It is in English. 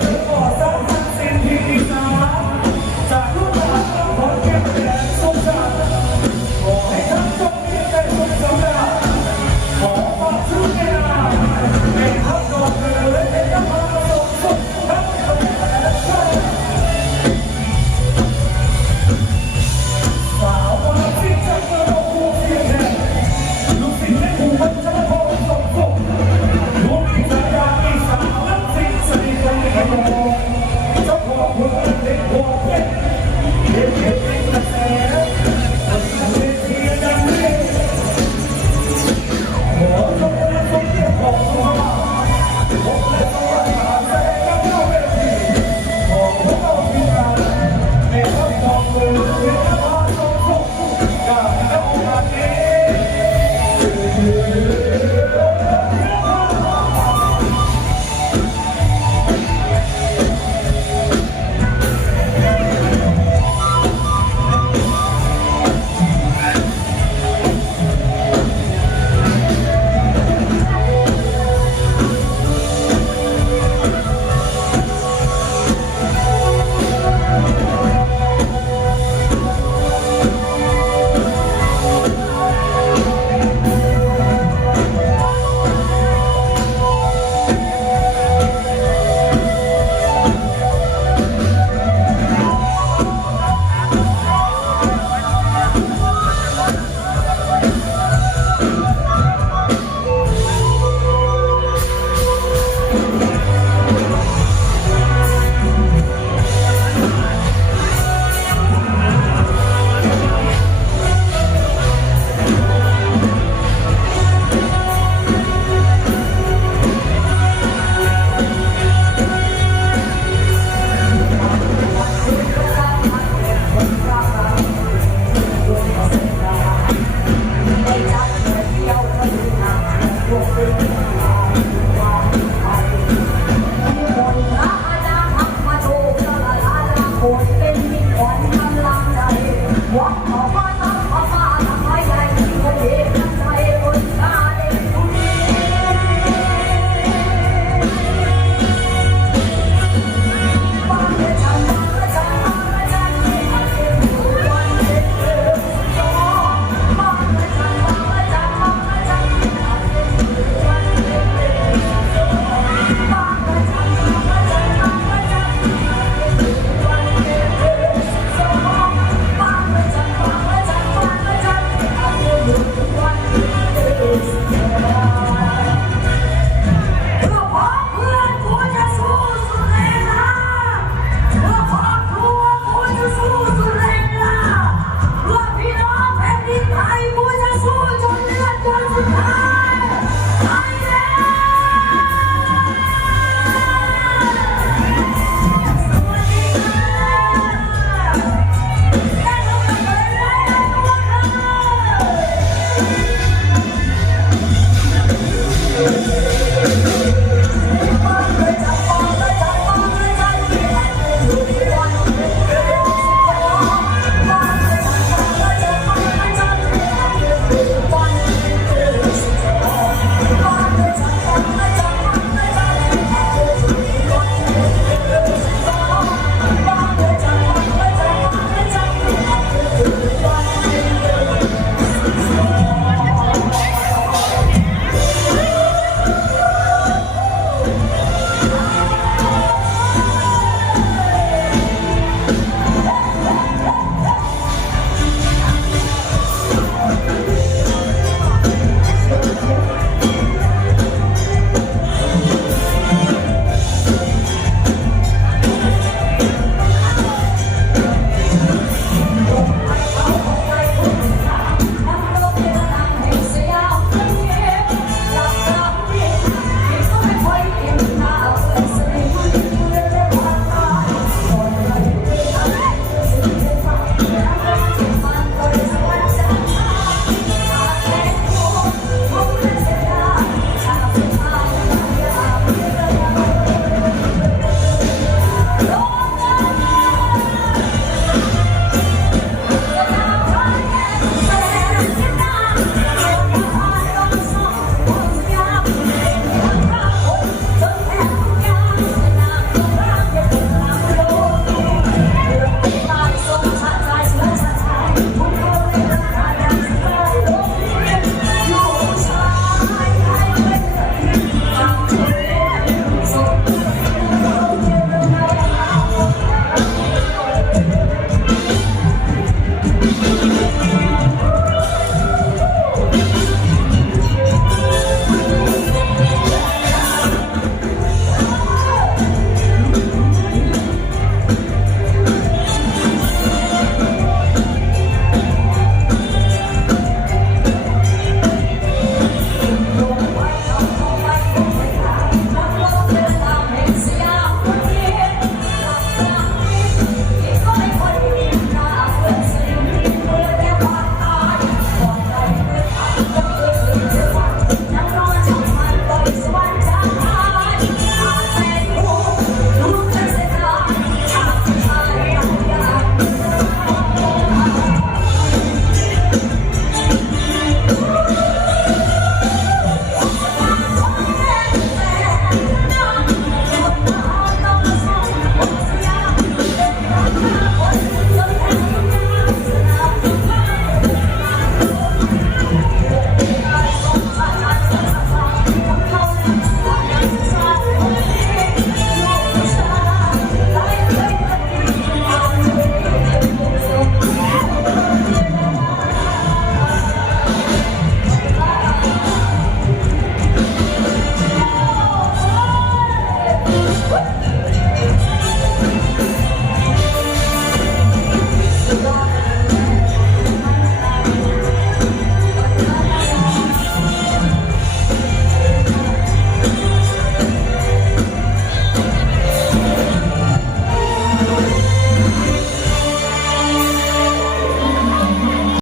Come oh. on.